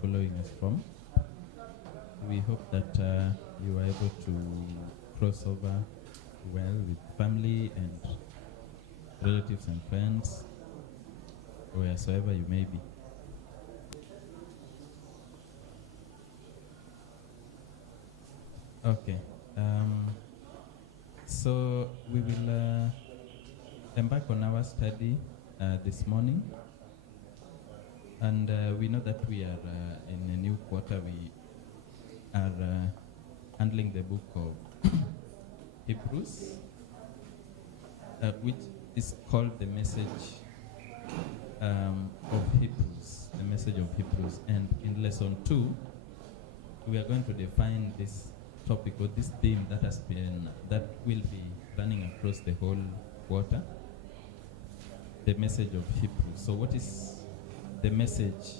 following us from. We hope that you are able to cross over well with family and relatives and friends, wheresoever you may be. Okay. So we will embark on our study this morning. And we know that we are in a new quarter. We are handling the book of Hebrews, which is called the message of Hebrews, the message of Hebrews. And in lesson 2, we are going to define this topic or this theme that will be running across the whole quarter, the message of Hebrews. So what is the message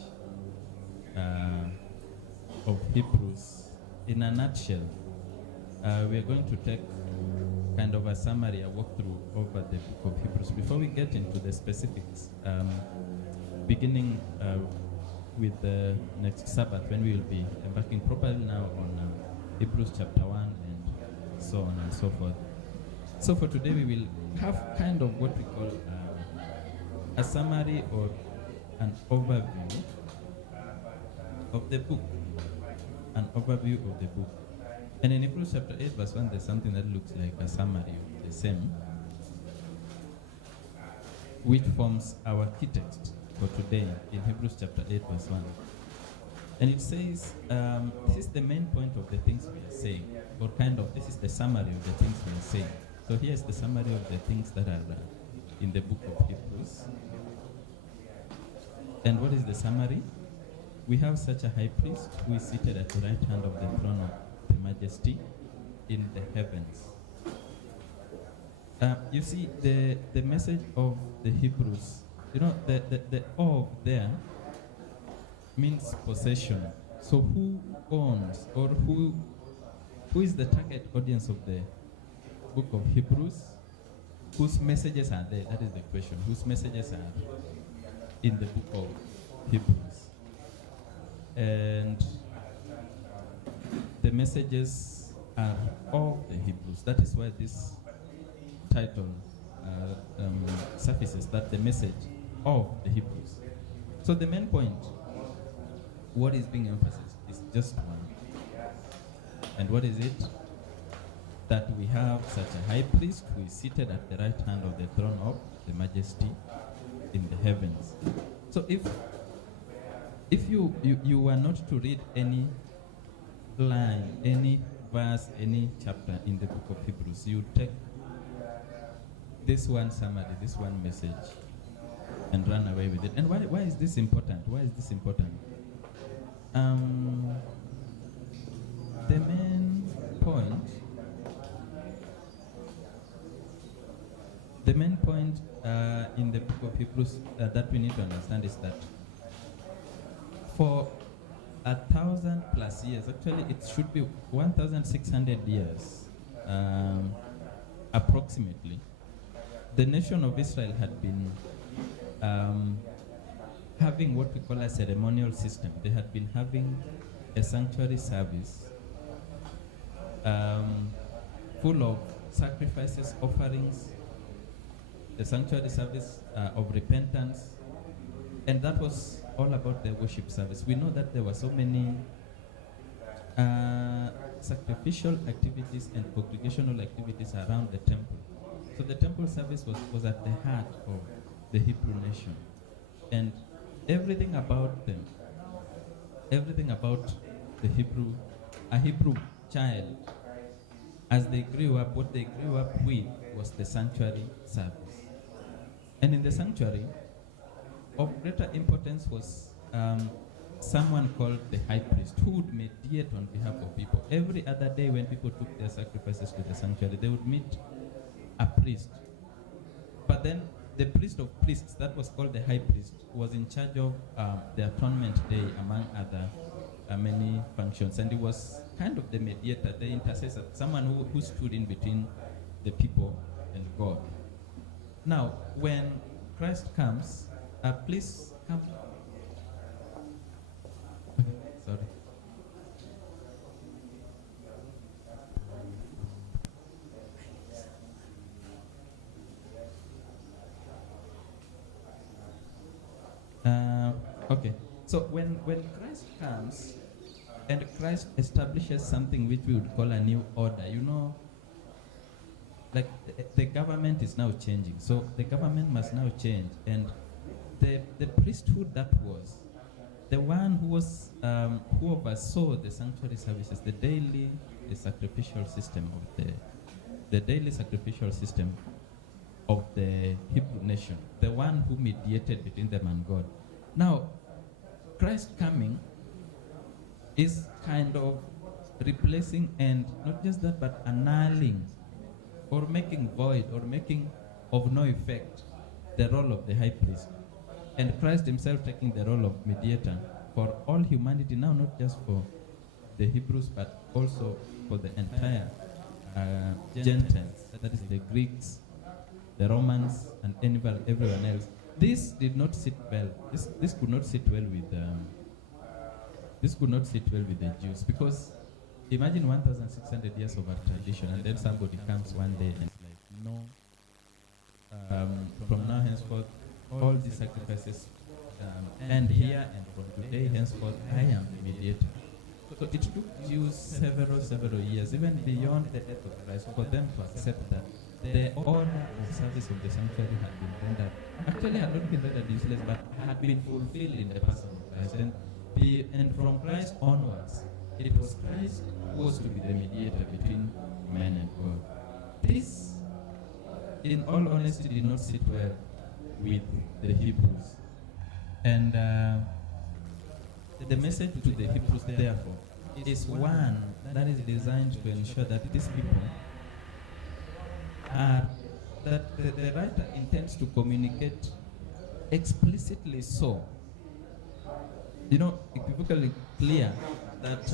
of Hebrews in a nutshell? We are going to take kind of a summary, a walkthrough over the book of Hebrews before we get into the specifics, beginning with the next Sabbath, when we will be embarking properly now on Hebrews chapter 1 and so on and so forth. So for today we will have kind of what we call a summary or an overview of the book. An overview of the book. And in Hebrews chapter 8 verse 1, there's something that looks like a summary of the same, which forms our key text for today in Hebrews chapter 8 verse 1. And it says, this is the main point of the things we are saying, or kind of, this is the summary of the things we are saying. So here's the summary of the things that are in the book of Hebrews. And what is the summary? We have such a high priest who is seated at the right hand of the throne of the majesty in the heavens. You see, the message of the Hebrews, the of there means possession. So who owns, or who is the target audience of the book of Hebrews? Whose messages are there? That is the question. Whose messages are in the book of Hebrews? And the messages are of the Hebrews. That is why this title surfaces, that the message of the Hebrews. So the main point, what is being emphasized, is just one. And what is it? That we have such a high priest who is seated at the right hand of the throne of the majesty in the heavens. So if you were not to read any line, any verse, any chapter in the book of Hebrews, you take this one summary, this one message, and run away with it. And why is this important? Why is this important? The main point in the book of Hebrews that we need to understand is that for 1,000+ years, actually it should be 1,600 years, approximately, the nation of Israel had been having what we call a ceremonial system. They had been having a sanctuary service full of sacrifices, offerings, the sanctuary service of repentance, and that was all about the worship service. We know that there were so many sacrificial activities and congregational activities around the temple. So the temple service was at the heart of the Hebrew nation. And everything about them, everything about a Hebrew child, as they grew up, what they grew up with was the sanctuary service. And in the sanctuary, of greater importance was someone called the high priest, who would mediate on behalf of people. Every other day when people took their sacrifices to the sanctuary, they would meet a priest. But then the priest of priests, that was called the high priest, was in charge of the atonement day, among other many functions. And he was kind of the mediator, the intercessor, someone who stood in between the people and God. Now, when Christ comes, please come. Okay. Sorry. Okay. So when Christ comes and Christ establishes something which we would call a new order, you know, like the government is now changing. So the government must now change, and the priesthood that was the one who oversaw the sanctuary services, the sacrificial system of the daily sacrificial system of the Hebrew nation, the one who mediated between them and God. Now, Christ coming is kind of replacing, and not just that, but annulling or making void or making of no effect the role of the high priest. And Christ himself taking the role of mediator for all humanity now, not just for the Hebrews, but also for the entire Gentiles, that is the Greeks, the Romans, and everyone else. This did not sit well. This could not sit well with the Jews, because imagine 1,600 years of a tradition, and then somebody comes one day and is like, no, from now henceforth, all these sacrifices end here, and from today henceforth, I am the mediator. So it took Jews several years, even beyond the death of Christ, for them to accept that the order of service of the sanctuary had been rendered, actually had not been rendered useless, but had been fulfilled in the person of Christ. And from Christ onwards, it was Christ who was to be the mediator between man and God. This, in all honesty, did not sit well with the Hebrews. And the message to the Hebrews, therefore, is one that is designed to ensure that these people are, that the writer intends to communicate explicitly so, you know, equivocally clear, that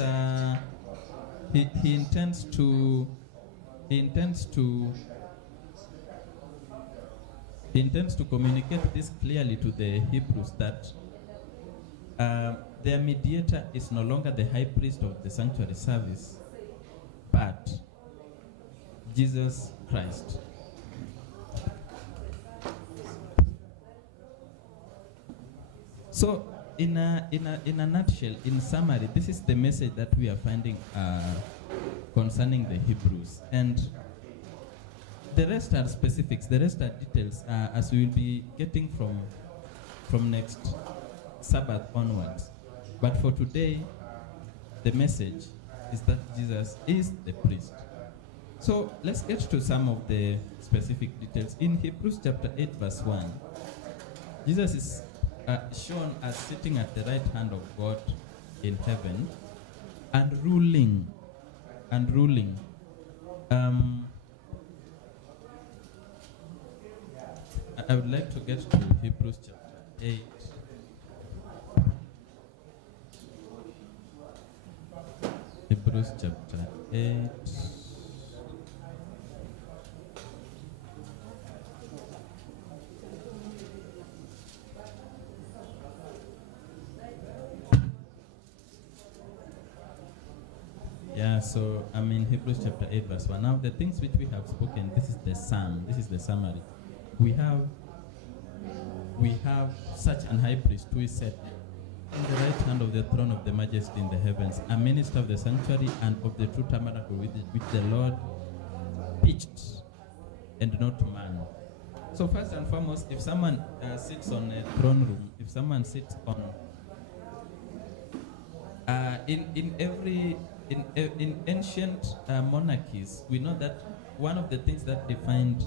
he intends to communicate this clearly to the Hebrews, that their mediator is no longer the high priest of the sanctuary service, but Jesus Christ. So, in a nutshell, in summary, this is the message that we are finding concerning the Hebrews, and the rest are specifics. The rest are details, as we will be getting from next Sabbath onwards. But for today, the message is that Jesus is the priest. So let's get to some of the specific details. In Hebrews chapter 8, verse 1, Jesus is shown as sitting at the right hand of God in heaven and ruling. I would like to get to Hebrews chapter 8. Hebrews chapter 8. Yeah, so I'm in Hebrews chapter 8, verse 1. Now, the things which we have spoken, this is the sum, this is the summary. We have such an high priest who is set on the right hand of the throne of the majesty in the heavens, a minister of the sanctuary and of the true tabernacle which the Lord pitched, and not man. So first and foremost, if someone sits on a throne room, if someone sits on in ancient monarchies, we know that one of the things that defined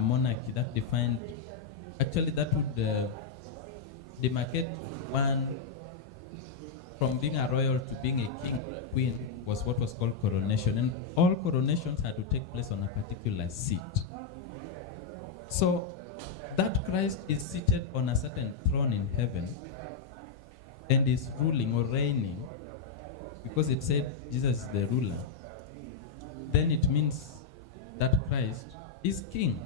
monarchy, that would demarcate one from being a royal to being a king or a queen, was what was called coronation. And all coronations had to take place on a particular seat. So that Christ is seated on a certain throne in heaven and is ruling or reigning, because it said Jesus is the ruler, then it means that Christ is king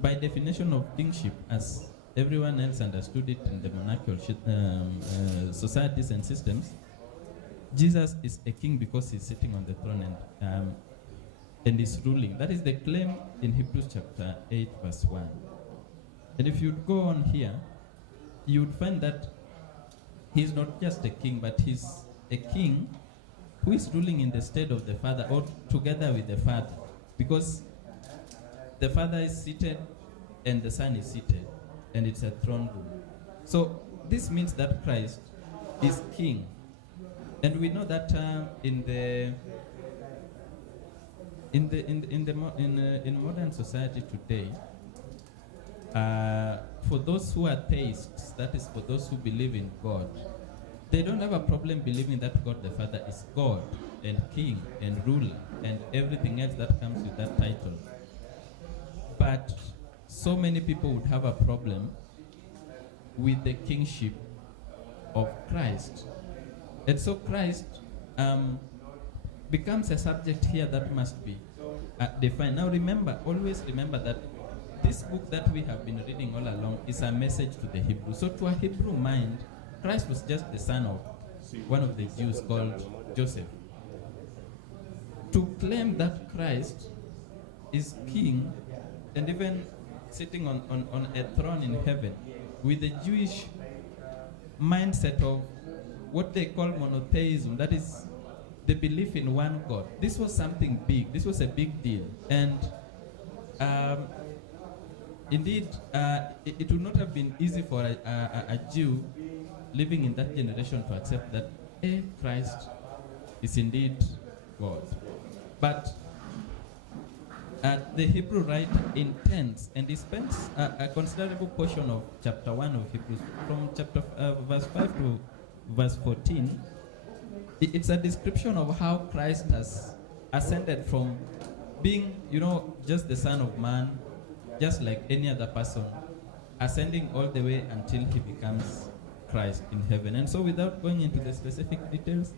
by definition of kingship, as everyone else understood it in the monarchical societies and systems. Jesus is a king because he's sitting on the throne and is ruling. That is the claim in Hebrews chapter 8, verse 1. And if you'd go on here, you'd find that he's not just a king, but he's a king who is ruling in the stead of the Father, or together with the Father. Because the Father is seated and the Son is seated, and it's a throne room. So this means that Christ is king. And we know that in modern society today, for those who are theists, that is for those who believe in God, they don't have a problem believing that God the Father is God and king and ruler and everything else that comes with that title. But so many people would have a problem with the kingship of Christ. And so Christ becomes a subject here that must be defined. Now remember, always remember that this book that we have been reading all along is a message to the Hebrew. So to a Hebrew mind, Christ was just the son of one of the Jews called Joseph. To claim that Christ is king and even sitting on a throne in heaven with the Jewish mindset of what they call monotheism, that is the belief in one God. This was something big. This was a big deal. And indeed, it would not have been easy for a Jew living in that generation to accept that Christ is indeed God. But the Hebrew writer intends, and he spends a considerable portion of chapter 1 of Hebrews, from chapter verse 5 to verse 14, it's a description of how Christ has ascended from being, just the Son of Man, just like any other person, ascending all the way until he becomes Christ in heaven. And so without going into the specific details,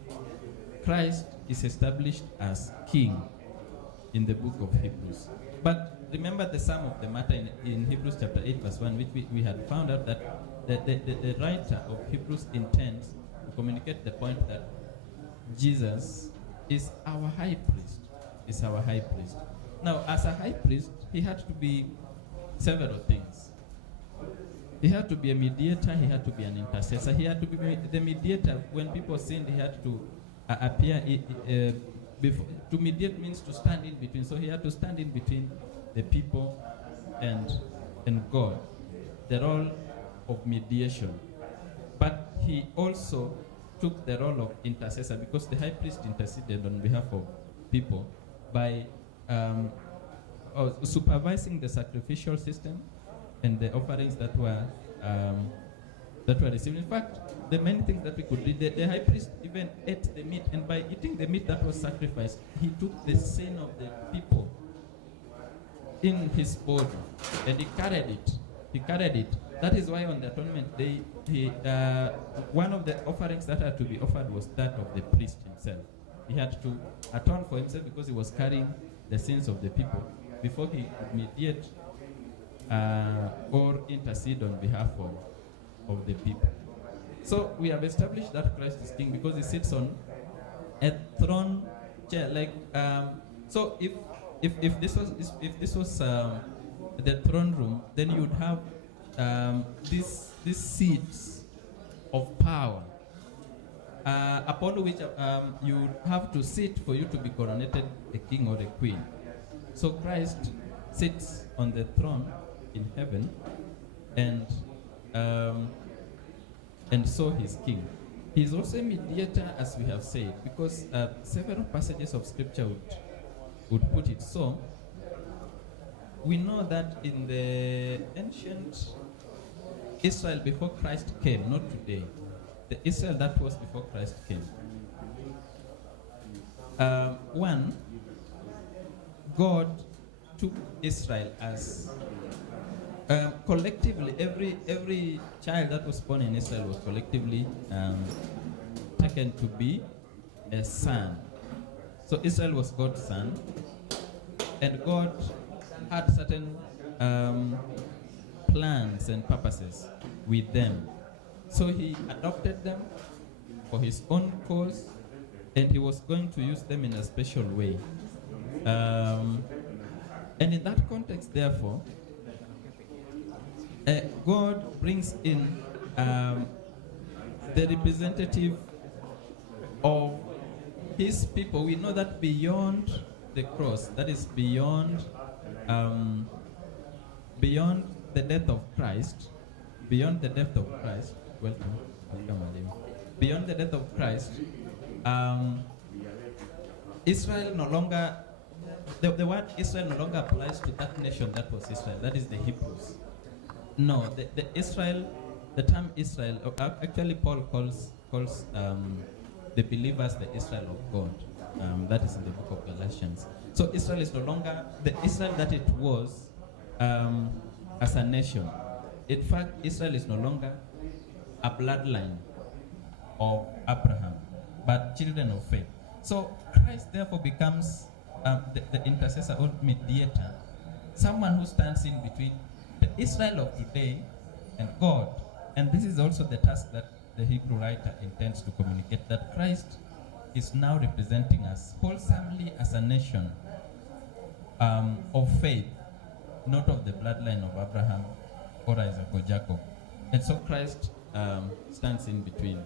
Christ is established as king in the book of Hebrews. But remember the sum of the matter in Hebrews chapter 8 verse 1, which we had found out that the writer of Hebrews intends to communicate the point that Jesus is our high priest. Now, as a high priest, he had to be several things. He had to be a mediator, he had to be an intercessor, he had to be the mediator. When people sinned, he had to appear before. To mediate means to stand in between. So he had to stand in between the people and God, the role of mediation. But he also took the role of intercessor, because the high priest interceded on behalf of people by supervising the sacrificial system and the offerings that were received. In fact, the many things that we could read, the high priest even ate the meat, and by eating the meat that was sacrificed, he took the sin of the people in his body, and he carried it. That is why on the atonement day, one of the offerings that had to be offered was that of the priest himself. He had to atone for himself because he was carrying the sins of the people before he could mediate or intercede on behalf of the people. So we have established that Christ is king because he sits on a throne chair. So if this was the throne room, then you'd have these seats of power upon which you would have to sit for you to be coronated a king or a queen. So Christ sits on the throne in heaven, and so he's king. He's also a mediator, as we have said, because several passages of scripture would put it. So we know that in the ancient Israel before Christ came, not today, the Israel that was before Christ came, God took Israel as collectively, every child that was born in Israel was collectively taken to be a son. So Israel was God's son, and God had certain plans and purposes with them. So he adopted them for his own cause, and he was going to use them in a special way. And in that context, therefore, God brings in the representative of his people. We know that beyond the cross, that is beyond the death of Christ, beyond the death of Christ, welcome, Ali. Beyond the death of Christ, Israel no longer, the word Israel no longer applies to that nation that was Israel, that is the Hebrews. No, the Israel, the term Israel, actually Paul calls the believers the Israel of God. That is in the book of Galatians. So Israel is no longer the Israel that it was as a nation. In fact, Israel is no longer a bloodline of Abraham, but children of faith. So Christ therefore becomes the intercessor or mediator, someone who stands in between the Israel of today and God. And this is also the task that the Hebrew writer intends to communicate, that Christ is now representing us, wholesomely as a nation of faith, not of the bloodline of Abraham or Isaac or Jacob. And so Christ stands in between.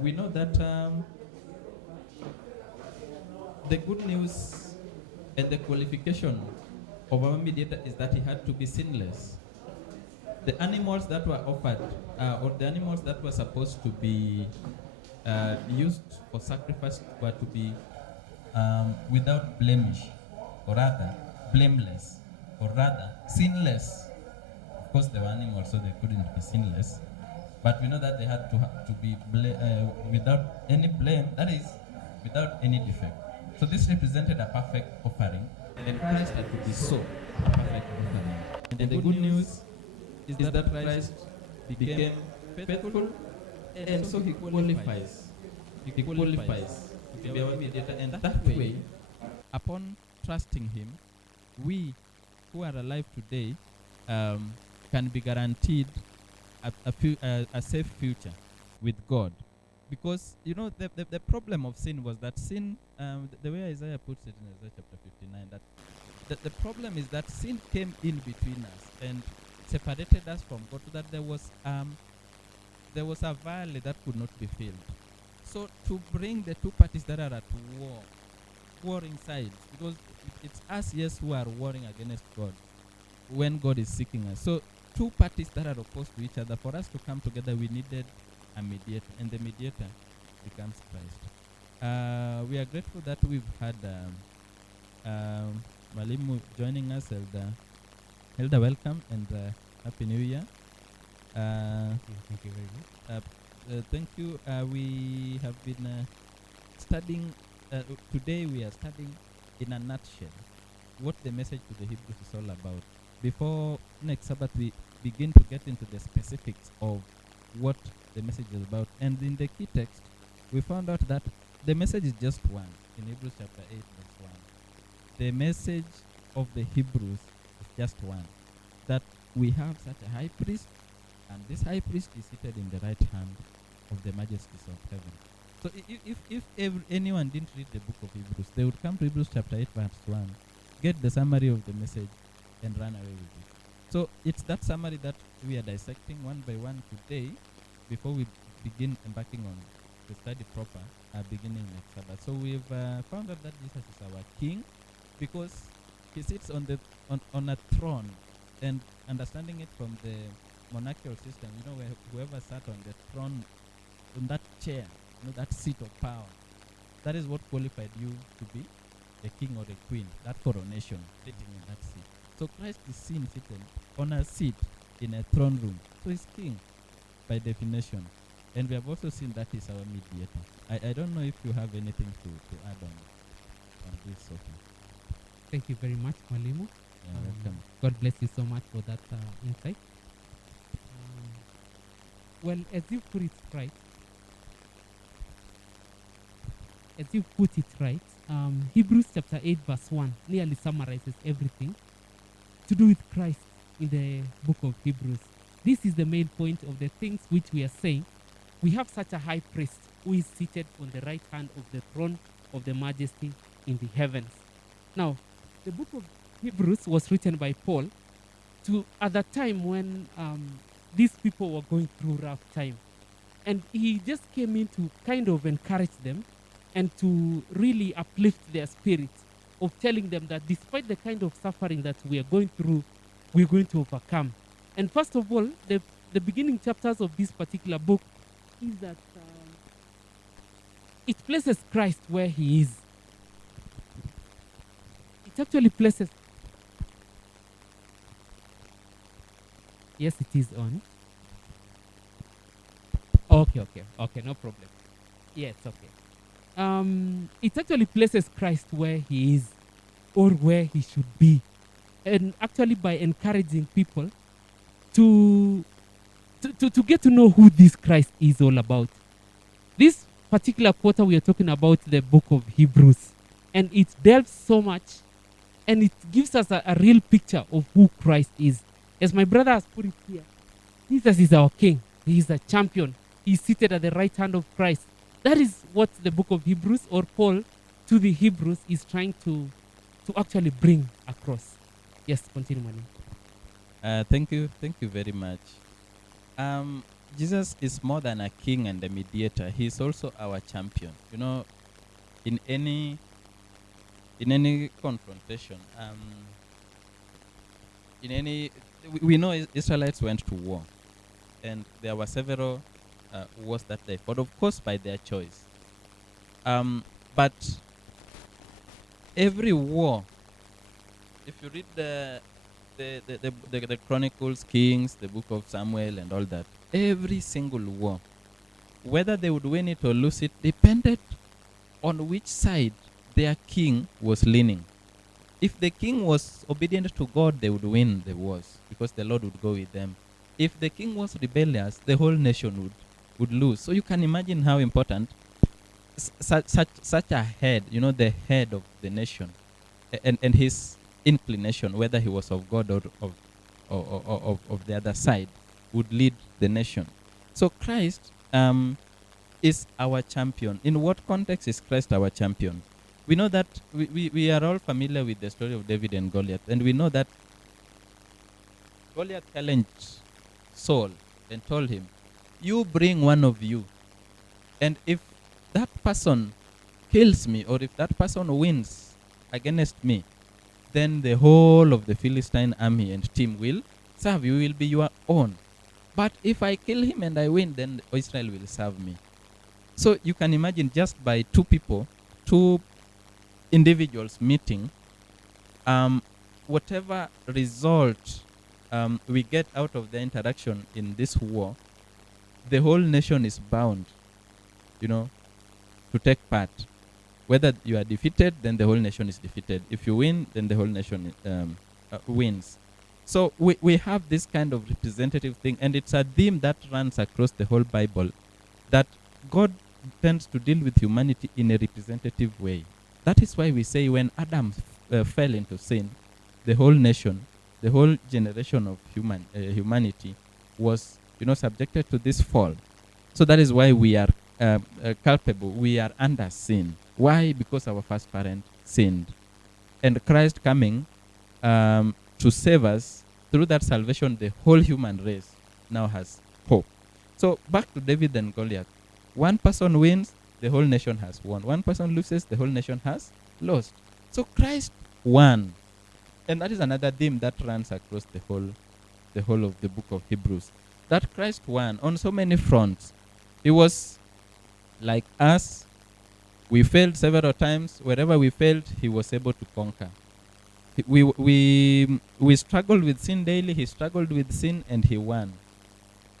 We know that the good news and the qualification of our mediator is that he had to be sinless. The animals that were offered, or the animals that were supposed to be used for sacrifice, were to be without blemish, or rather blameless, or rather sinless. Of course, they were animals, so they couldn't be sinless. But we know that they had to be without any blame, that is, without any defect. So this represented a perfect offering, and Christ had to be so a perfect offering. And the good news is that Christ became faithful, and so he qualifies. He qualifies to be our mediator, and that way, upon trusting him, we who are alive today can be guaranteed a safe future with God. Because, you know, the problem of sin was that sin, the way Isaiah puts it in Isaiah chapter 59, that the problem is that sin came in between us and separated us from God, so that there was a valley that could not be filled. So to bring the two parties that are at war, warring sides, because it's us, yes, who are warring against God when God is seeking us. So two parties that are opposed to each other, for us to come together, we needed a mediator, and the mediator becomes Christ. We are grateful that we've had Mwalimu joining us. Elder, welcome, and Happy New Year. Thank you very much. Thank you. We have been studying, today we are studying in a nutshell what the message to the Hebrews is all about. Before next Sabbath, we begin to get into the specifics of what the message is about. And in the key text, we found out that the message is just one in Hebrews chapter 8, verse 1. The message of the Hebrews is just one, that we have such a high priest, and this high priest is seated in the right hand of the majesties of heaven. So if anyone didn't read the book of Hebrews, they would come to Hebrews chapter 8, verse 1, get the summary of the message, and run away with it. So it's that summary that we are dissecting one by one today, before we begin embarking on the study proper, beginning next Sabbath. So we've found out that Jesus is our King, because he sits on a throne, and understanding it from the monarchical system, you know, where whoever sat on the throne, on that chair, you know, that seat of power, that is what qualified you to be a king or a queen, that coronation, sitting in that seat. So Christ is seen seated on a seat in a throne room. So he's king by definition. And we have also seen that he's our mediator. I don't know if you have anything to add on this, Sophie. Thank you very much, Mwalimu. Welcome. God bless you so much for that insight. Well, as you put it right, Hebrews chapter 8 verse 1 nearly summarizes everything to do with Christ in the book of Hebrews. This is the main point of the things which we are saying. We have such a high priest who is seated on the right hand of the throne of the majesty in the heavens. Now, the book of Hebrews was written by Paul to at that time when these people were going through rough time, and he just came in to kind of encourage them and to really uplift their spirits, of telling them that despite the kind of suffering that we are going through, we're going to overcome. And first of all, the beginning chapters of this particular book is that it places Christ where he is. It actually places. Yes, it is on. Okay, no problem. Yes, okay. It actually places Christ where he is, or where he should be, and actually by encouraging people to get to know who this Christ is all about. This particular quarter we are talking about the book of Hebrews, and it delves so much, and it gives us a real picture of who Christ is. As my brother has put it here, Jesus is our King. He is a champion. He is seated at the right hand of Christ. That is what the book of Hebrews, or Paul to the Hebrews, is trying to actually bring across. Yes, continue, Mani. Thank you very much. Jesus is more than a king and a mediator. He is also our champion. You know, in any confrontation, we know Israelites went to war, and there were several wars that they fought, of course, by their choice. But every war, if you read the Chronicles, Kings, the book of Samuel, and all that, every single war, whether they would win it or lose it, depended on which side their king was leaning. If the king was obedient to God, they would win the wars because the Lord would go with them. If the king was rebellious, the whole nation would lose. So you can imagine how important such a head, the head of the nation, and his inclination, whether he was of God or of the other side, would lead the nation. So Christ is our champion. In what context is Christ our champion? We know that we are all familiar with the story of David and Goliath, and we know that Goliath challenged Saul and told him, "You bring one of you, and if that person kills me, or if that person wins against me, then the whole of the Philistine army and team will serve you, will be your own. But if I kill him and I win, then Israel will serve me." So you can imagine, just by two individuals meeting, whatever result we get out of the interaction in this war, the whole nation is bound, to take part. Whether you are defeated, then the whole nation is defeated. If you win, then the whole nation wins. So we have this kind of representative thing, and it's a theme that runs across the whole Bible, that God tends to deal with humanity in a representative way. That is why we say when Adam fell into sin, the whole nation, the whole generation of humanity was, subjected to this fall. So that is why we are culpable. We are under sin. Why? Because our first parent sinned. And Christ coming to save us, through that salvation, the whole human race now has hope. So back to David and Goliath. One person wins, the whole nation has won. One person loses, the whole nation has lost. So Christ won. And that is another theme that runs across the whole of the book of Hebrews. That Christ won on so many fronts. He was like us. We failed several times. Wherever we failed, he was able to conquer. We struggled with sin daily. He struggled with sin and he won.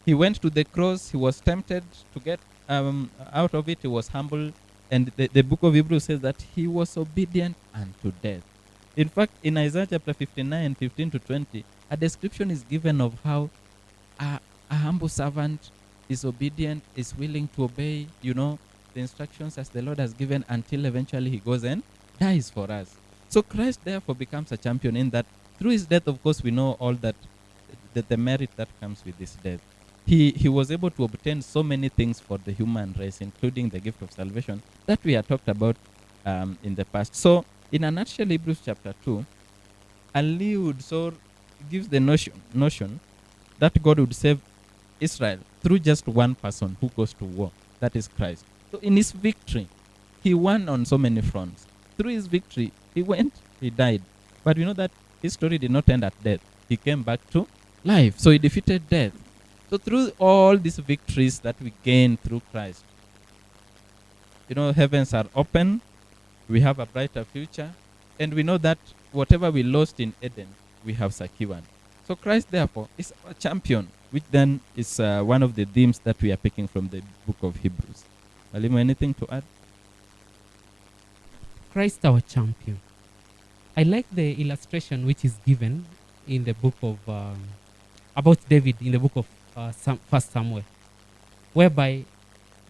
He went to the cross. He was tempted to get out of it. He was humble. And the book of Hebrews says that he was obedient unto death. In fact, in Isaiah chapter 59, 15 to 20, a description is given of how a humble servant is obedient, is willing to obey, the instructions as the Lord has given, until eventually he goes and dies for us. So Christ therefore becomes a champion in that through his death, of course, we know all that, the merit that comes with his death. he was able to obtain so many things for the human race, including the gift of salvation that we had talked about in the past. So, in a nutshell, Hebrews chapter 2 alludes or gives the notion that God would save Israel through just one person who goes to war, that is Christ. So, in his victory, he won on so many fronts. Through his victory, he went, he died. But we know that his story did not end at death. He came back to life. So he defeated death. So through all these victories that we gain through Christ, heavens are open, we have a brighter future, and we know that whatever we lost in Eden, we have secured. So Christ, therefore, is our champion, which then is one of the themes that we are picking from the book of Hebrews. Alimo, anything to add? Christ our champion. I like the illustration which is given in the book of about David in the book of First Samuel, whereby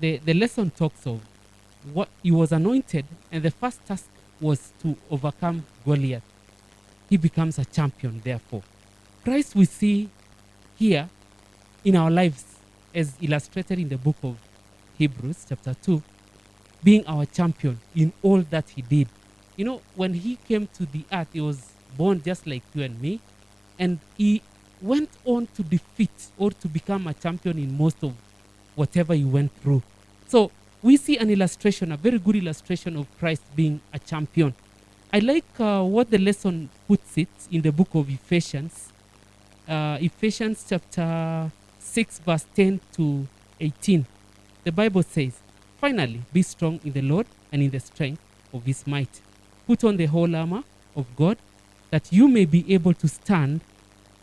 the lesson talks of what he was anointed, and the first task was to overcome Goliath. He becomes a champion. Therefore, Christ we see here in our lives, as illustrated in the book of Hebrews chapter 2, being our champion in all that he did. When he came to the earth, he was born just like you and me, and he went on to defeat or to become a champion in most of whatever he went through. So we see an illustration, a very good illustration of Christ being a champion. I like what the lesson puts it in the book of Ephesians. Ephesians chapter 6 verse 10 to 18. The Bible says, "Finally, be strong in the Lord and in the strength of his might. Put on the whole armor of God, that you may be able to stand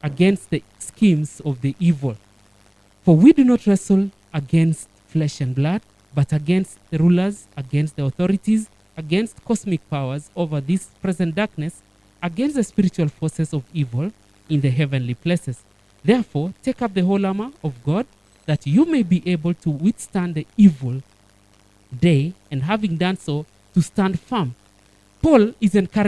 against the schemes of the evil. For we do not wrestle against flesh and blood, but against the rulers, against the authorities, against cosmic powers over this present darkness, against the spiritual forces of evil in the heavenly places. Therefore, take up the whole armor of God, that you may be able to withstand the evil day, and having done so, to stand firm." Paul is encouraging